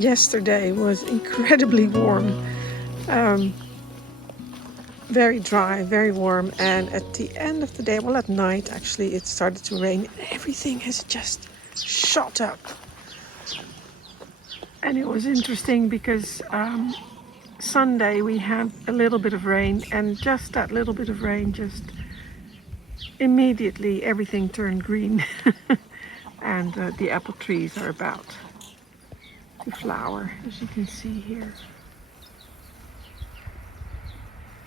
yesterday was incredibly warm, very dry, very warm, and at the end of the day, well, at night actually, it started to rain. Everything has just shot up. And it was interesting because Sunday we had a little bit of rain, and just that little bit of rain, just immediately everything turned green. And the apple trees are about to flower, as you can see here.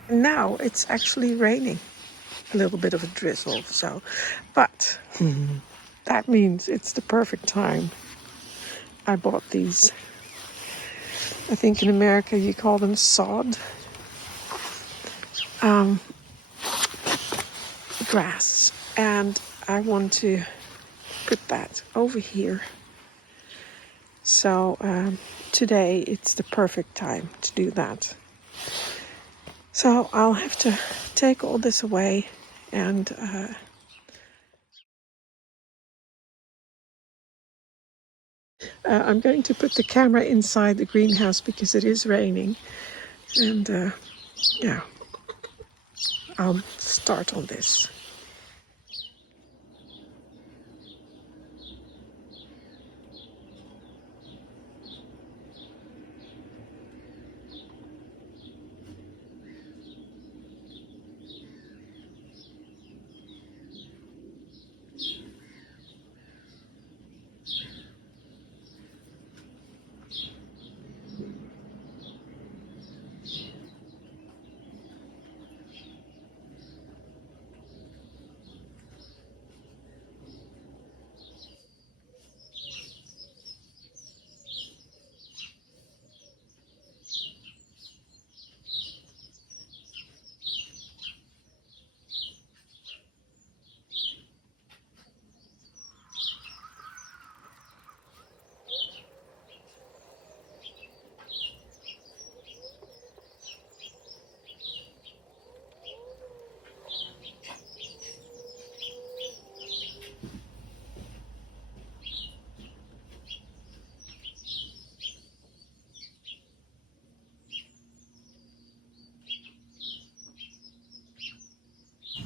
And now it's actually raining, a little bit of a drizzle, but that means it's the perfect time. I bought these, I think in America you call them sod grass, and I want to put that over here. So today it's the perfect time to do that. So I'll have to take all this away, and I'm going to put the camera inside the greenhouse because it is raining. And yeah, I'll start on this.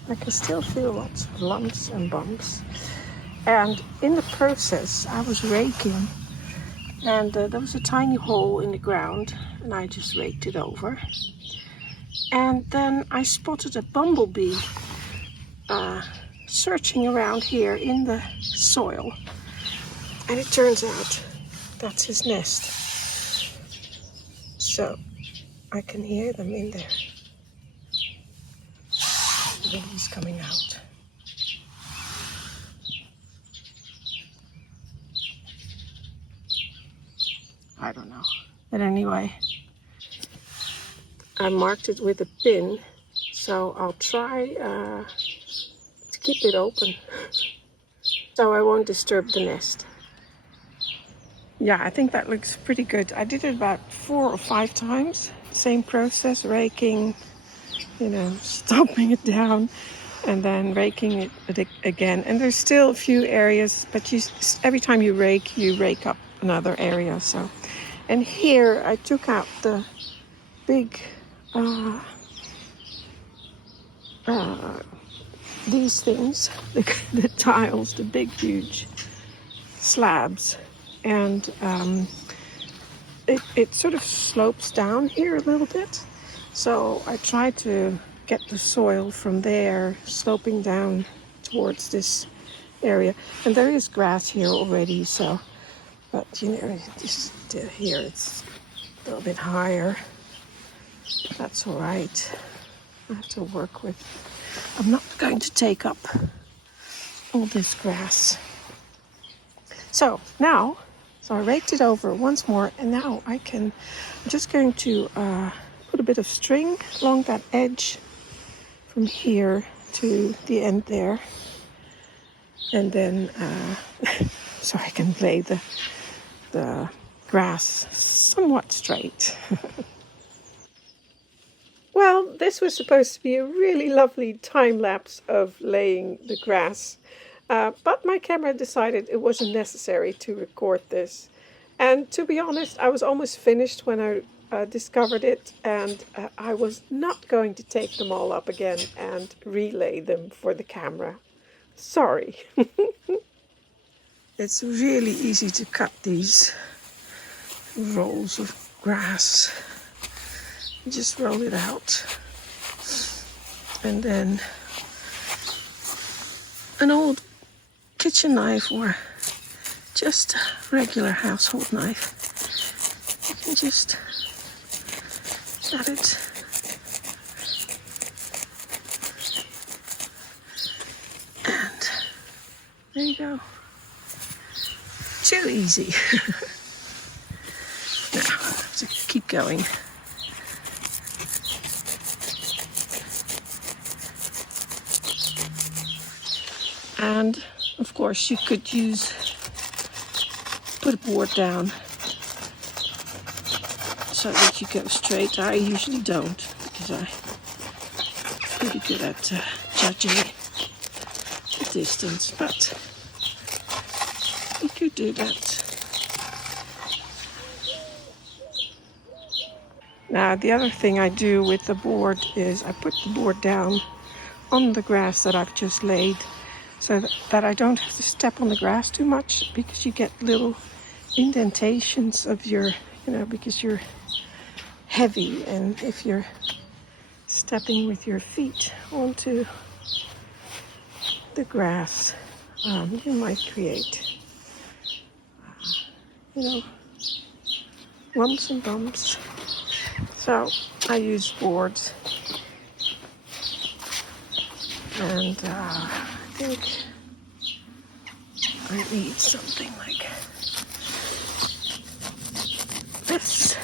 I can still feel lots of lumps and bumps. And in the process, I was raking, and there was a tiny hole in the ground, and I just raked it over. And then I spotted a bumblebee searching around here in the soil. And it turns out that's his nest. So I can hear them in there. The bees coming out. I don't know. But anyway, I marked it with a pin, so I'll try to keep it open so I won't disturb the nest. Yeah, I think that looks pretty good. I did it about 4 or 5 times. Same process, raking, stomping it down, and then raking it again. And there's still a few areas, but every time you rake up another area. So, and here I took out the big, these things, the tiles, the big, huge slabs, and it sort of slopes down here a little bit. So I try to get the soil from there sloping down towards this area. And there is grass here already, so, but just here it's a little bit higher. That's all right. I have to work with. I'm not going to take up all this grass. So now, I raked it over once more, and now I'm just going to put a bit of string along that edge from here to the end there, and then so I can lay the grass somewhat straight. Well, this was supposed to be a really lovely time lapse of laying the grass, but my camera decided it wasn't necessary to record this. And to be honest, I was almost finished when I discovered it, and I was not going to take them all up again and relay them for the camera. Sorry. It's really easy to cut these rolls of grass. You just roll it out, and then an old kitchen knife or just a regular household knife, you can just cut it. And there you go. Too easy. Now, I have to keep going. And of course you could put a board down so that you go straight. I usually don't, because I'm pretty good at judging the distance, but you could do that. Now the other thing I do with the board is I put the board down on the grass that I've just laid, so that I don't have to step on the grass too much, because you get little indentations of your, because you're heavy, and if you're stepping with your feet onto the grass, you might create, lumps and bumps. So I use boards, and I think I need something like this.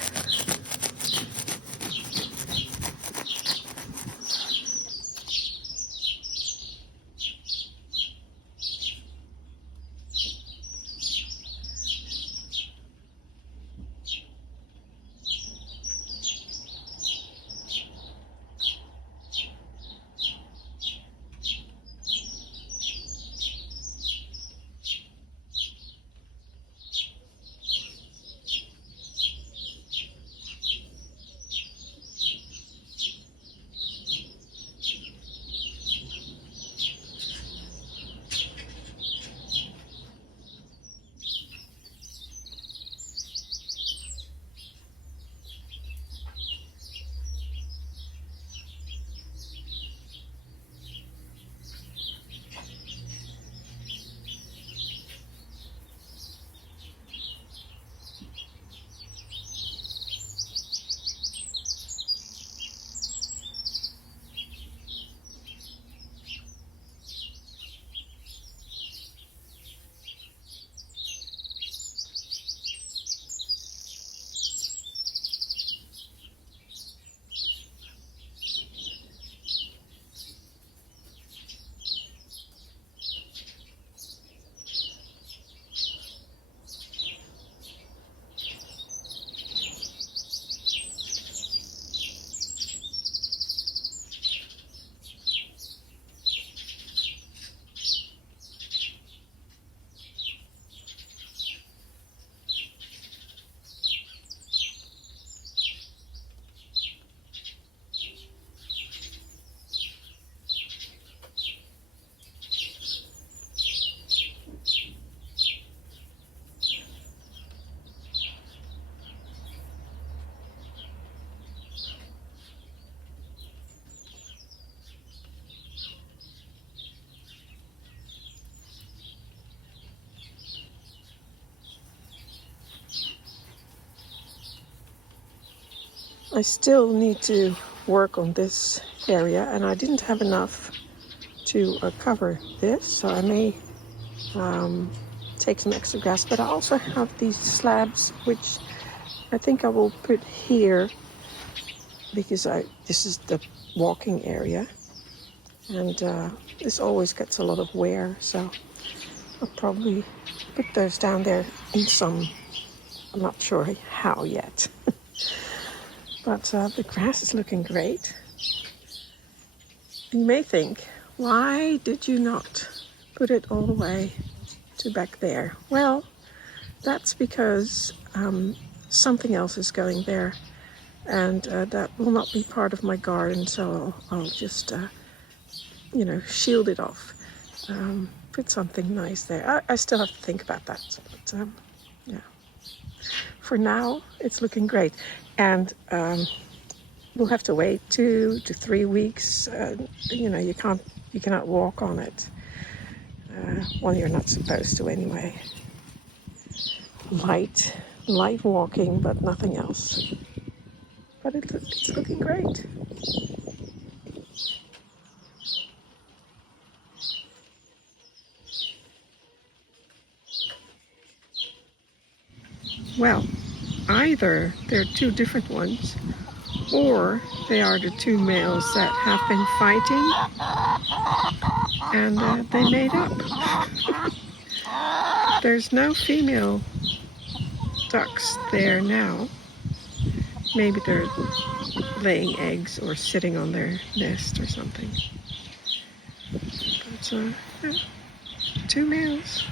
I still need to work on this area, and I didn't have enough to cover this, so I may take some extra grass. But I also have these slabs, which I think I will put here, because this is the walking area, and this always gets a lot of wear, so I'll probably put those down there in some, I'm not sure how yet. But the grass is looking great. You may think, why did you not put it all the way to back there? Well, that's because something else is going there, and that will not be part of my garden, so I'll just shield it off, put something nice there. I still have to think about that, but yeah, for now it's looking great. And we'll have to wait 2 to 3 weeks. You cannot walk on it. Well, you're not supposed to anyway. Light walking, but nothing else. But it's looking great. Well, either they're two different ones, or they are the two males that have been fighting, and they made up. There's no female ducks there now. Maybe they're laying eggs or sitting on their nest or something. But yeah, two males.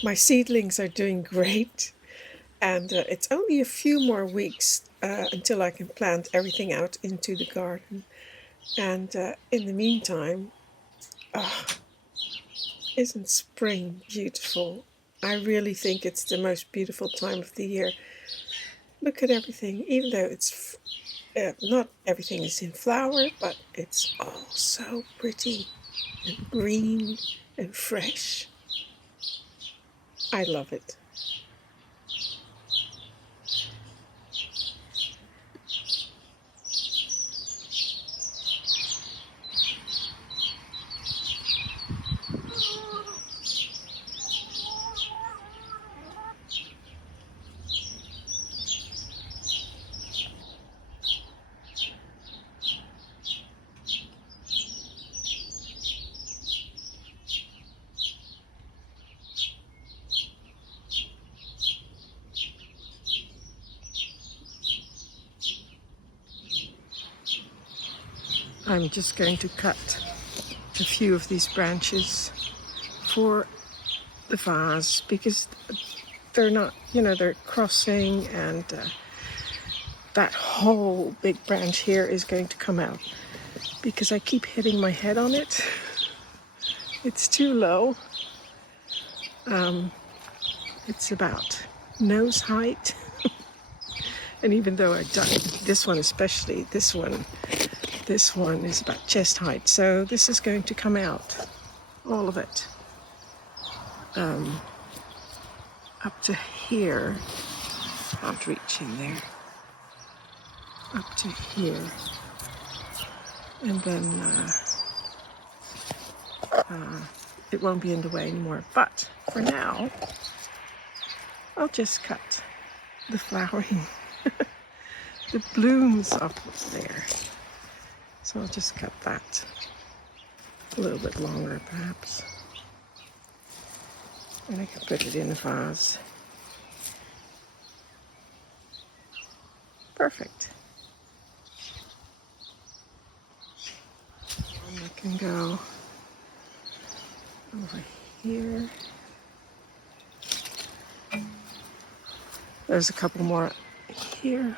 My seedlings are doing great, and it's only a few more weeks until I can plant everything out into the garden. And in the meantime, isn't spring beautiful? I really think it's the most beautiful time of the year. Look at everything, even though it's not everything is in flower, but it's all so pretty and green and fresh. I love it. I'm just going to cut a few of these branches for the vase because they're not, they're crossing, and that whole big branch here is going to come out because I keep hitting my head on it. It's too low. It's about nose height. And even though I dug this one, especially this one is about chest height. So this is going to come out, all of it, up to here. Can't reach in there. Up to here, and then it won't be in the way anymore. But for now, I'll just cut the flowering, the blooms up there. So I'll just cut that a little bit longer, perhaps. And I can put it in a vase. Perfect. And I can go over here. There's a couple more here.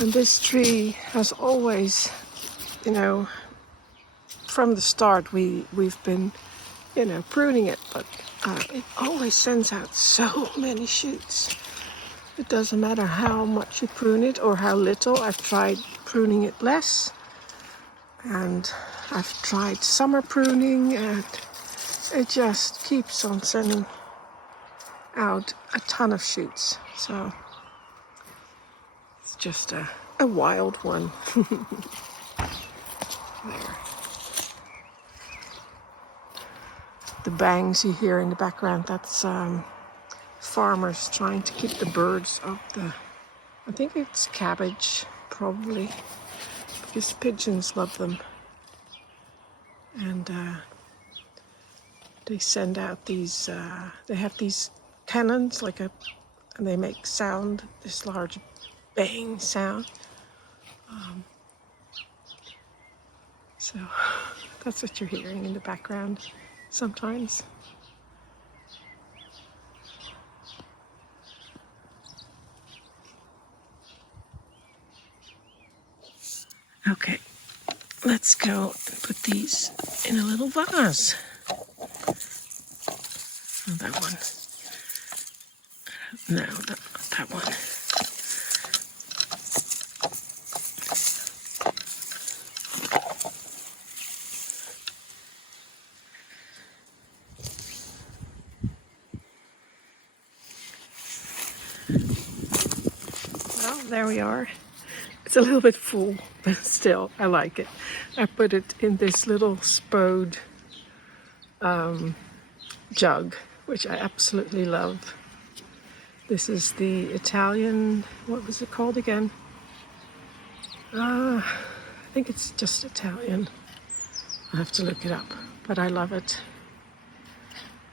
And this tree has always, from the start we've been, pruning it, but it always sends out so many shoots. It doesn't matter how much you prune it or how little. I've tried pruning it less, and I've tried summer pruning, and it just keeps on sending out a ton of shoots. So it's just a wild one. There. The bangs you hear in the background, that's farmers trying to keep the birds off the I think it's cabbage, probably, because pigeons love them. And they send out these, they have these cannons, and they make sound, this large bang sound. So that's what you're hearing in the background sometimes. Okay, let's go and put these in a little vase. Oh, that one. No, not that one. Well, there we are. It's a little bit full, but still, I like it. I put it in this little spode jug, which I absolutely love. This is the Italian, what was it called again? I think it's just Italian. I'll have to look it up, but I love it.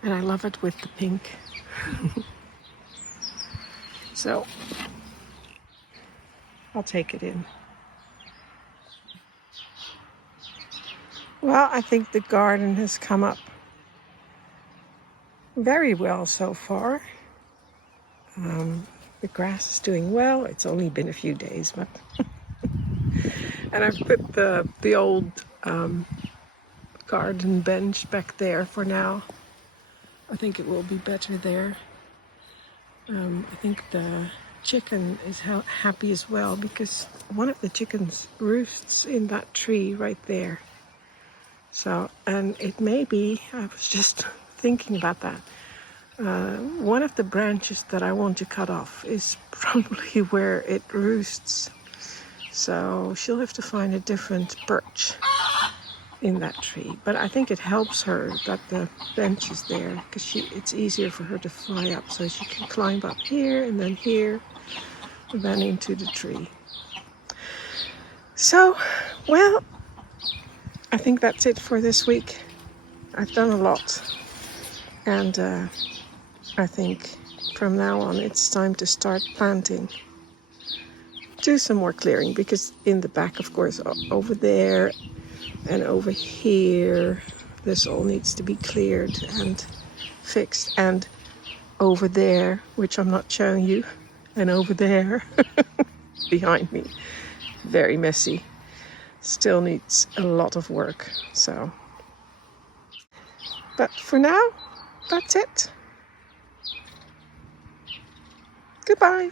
And I love it with the pink. So I'll take it in. Well, I think the garden has come up very well so far. The grass is doing well. It's only been a few days, but and I've put the old garden bench back there for now. I think it will be better there. I think the chicken is happy as well, because one of the chickens roosts in that tree right there. So, and it may be, I was just thinking about that. One of the branches that I want to cut off is probably where it roosts. So she'll have to find a different perch in that tree. But I think it helps her that the bench is there, because it's easier for her to fly up, so she can climb up here and then into the tree. So, well, I think that's it for this week. I've done a lot, and I think from now on it's time to start planting. Do some more clearing, because in the back, of course, over there and over here, this all needs to be cleared and fixed. And over there, which I'm not showing you, and over there behind me, very messy. Still needs a lot of work. So, but for now, that's it. Goodbye.